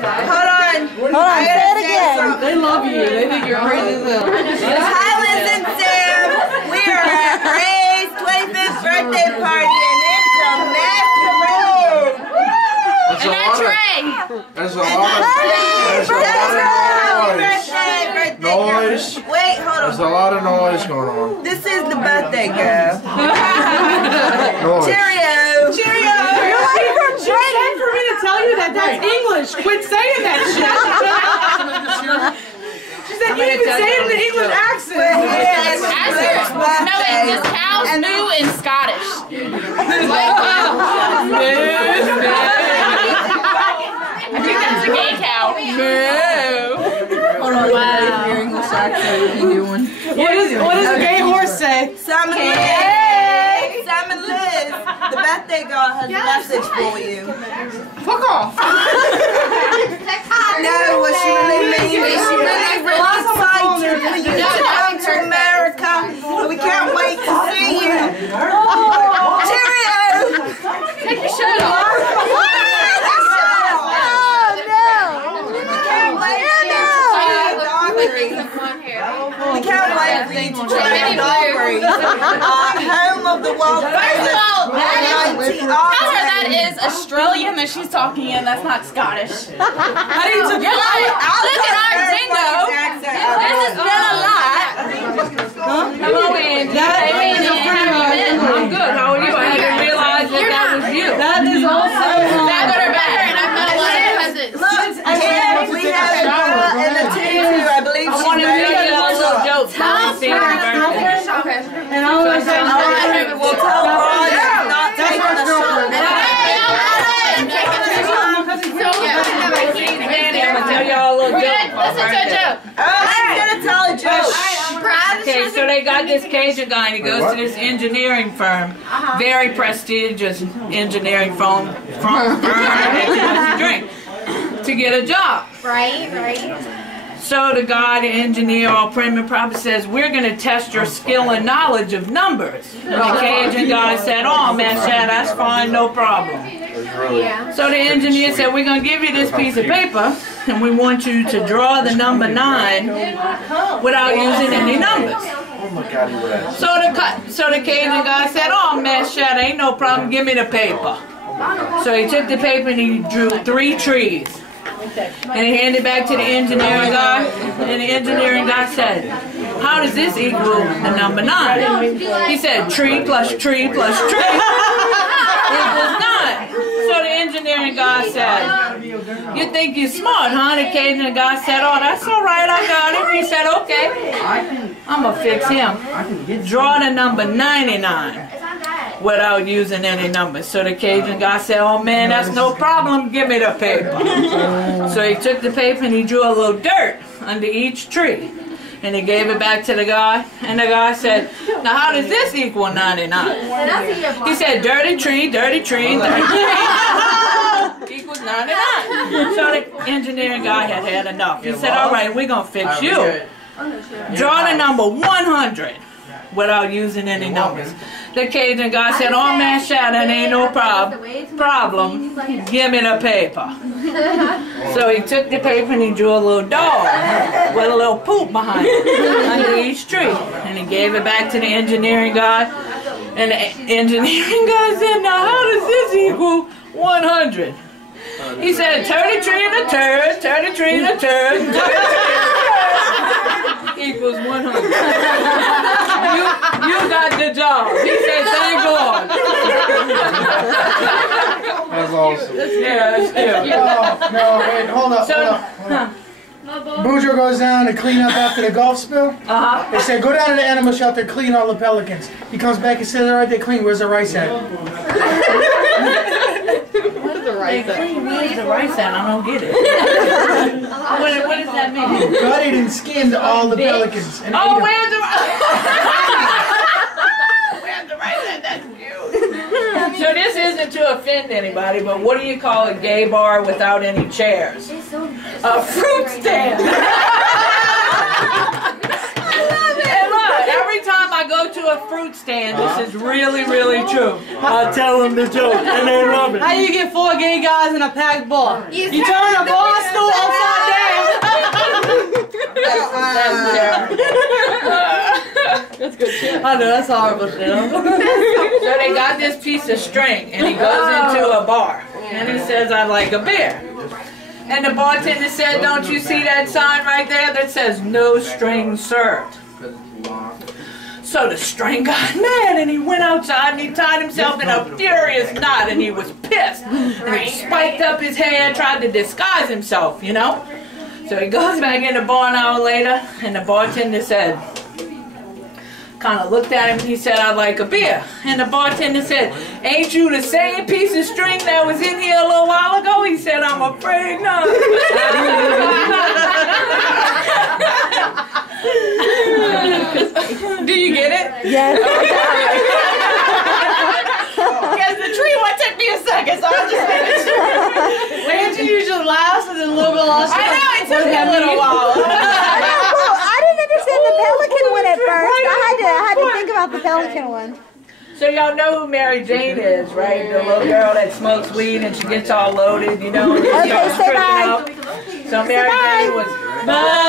Hold on, say it again. They love you. They think you're crazy as hell. Hylas and Sam, we are at Ray's 25th birthday party, and it's a masquerade. And that's Ray. There's a lot of noise. Wait, hold on. There's a lot of noise going on. This is the birthday girl. Noise. Cheerio. Cheerio. You're like her brain for me to tell you that that's English. Quit saying that shit. She said you even say it in the English accent. No, this cow's new in Scottish. I think that's a gay cow. Hold on, wow. Your English accent, you do one. What does a gay horse say? Simon Liz. Simon Liz. The birthday girl has a message for you. Fuck off. No, what she really means is she really excited for you to come to America. We can't wait to see you. Cheerio! Take your shirt off. We can't wait for you to try Doggery, home of the world famous. Tell her that is Australian that she's talking in. That's not Scottish. Look at our dingo. This has been a lot. Hello, Angie. I'm good. How are you? I didn't realize that was you. That is also. That got her better, and I'm not one of your cousins. Look, and we have a girl in the tutu. I believe she's Want to do a little joke. And I always say, we'll tell Ron she's not taking a shot. I'm gonna tell y'all a little joke. Listen to a joke. Oh, she's gonna tell a joke. Okay, so they got this Cajun guy and he goes to this engineering firm, very prestigious engineering firm that you must drink to get a job. Right. So the guy, the engineer, all prim and proper says, we're going to test your skill and knowledge of numbers. And the Cajun guy said, oh man, that's fine, no problem. So the engineer said, we're going to give you this piece of paper and we want you to draw the number 9 without using any numbers. So the Cajun guy said, oh man, ain't no problem, give me the paper. So he took the paper and he drew 3 trees. And he handed it back to the engineering guy, and the engineering guy said, how does this equal the number 9? He said, tree plus tree plus tree equals 9. So the engineering guy said, you think you're smart, huh? The Cajun guy said, oh, that's all right, I got it. He said, okay, I'm going to fix him. Draw the number 99. Without using any numbers. So the Cajun guy said, oh man, that's no problem, give me the paper. So he took the paper and he drew a little dirt under each tree. And he gave it back to the guy, and the guy said, now how does this equal 99? He said, dirty tree, dirty tree, dirty tree equals 99. So the engineering guy had enough. He said, all right, we're going to fix you. Draw the number 100 without using any numbers. The Cajun guy said, oh man, that ain't no problem. Give me the paper. So he took the paper and he drew a little dog with a little poop behind it under each tree. And he gave it back to the engineering guy. And the engineering guy said, now how does this equal 100? He said, turn tree and a turd, turn tree and a turd, turn tree and a turd equals 100. You got the job. He said, thank God. That's awesome. Yeah, that's good. No, wait, hold up. Boudreaux goes down to clean up after the golf spill. They said, go down to the animal shelter, clean all the pelicans. He comes back and says, all right, they clean. Where's the rice at? Where's the rice at? I don't get it. What does that mean? Gutted and skinned all the pelicans. And oh, where's the rice? Where's the rice at? That's cute. So this isn't to offend anybody, but what do you call a gay bar without any chairs? A fruit stand. And look, every time I go to a fruit stand, this is really, really true. I'll tell them the joke, and they love it. How do you get 4 gay guys in a packed bar? You turn a bar stool upside down. That's good shit. I know, that's horrible shit. So they got this piece of string, and he goes into a bar, and he says, I'd like a beer. And the bartender said, don't you see that sign right there that says, no strings served? So the string got mad, and he went outside, and he tied himself in a furious knot, and he was pissed. And he spiked up his hair, tried to disguise himself, you know? So he goes back in the bar an hour later, and the bartender said, kind of looked at him, and he said, I'd like a beer. And the bartender said, ain't you the same piece of string that was in here a little while ago? He said, I'm afraid not. Do you get it? Yes. Because the tree one took me a second, so I'm just making sure. Wait, you usually last and then a little bit lost. I know, it took me a little while. Well, I didn't understand the pelican one at first. I had to think about the pelican one. So y'all know who Mary Jane is, right? The little girl that smokes weed and she gets all loaded, you know? And Okay, say bye. So Mary Jane was... Bye!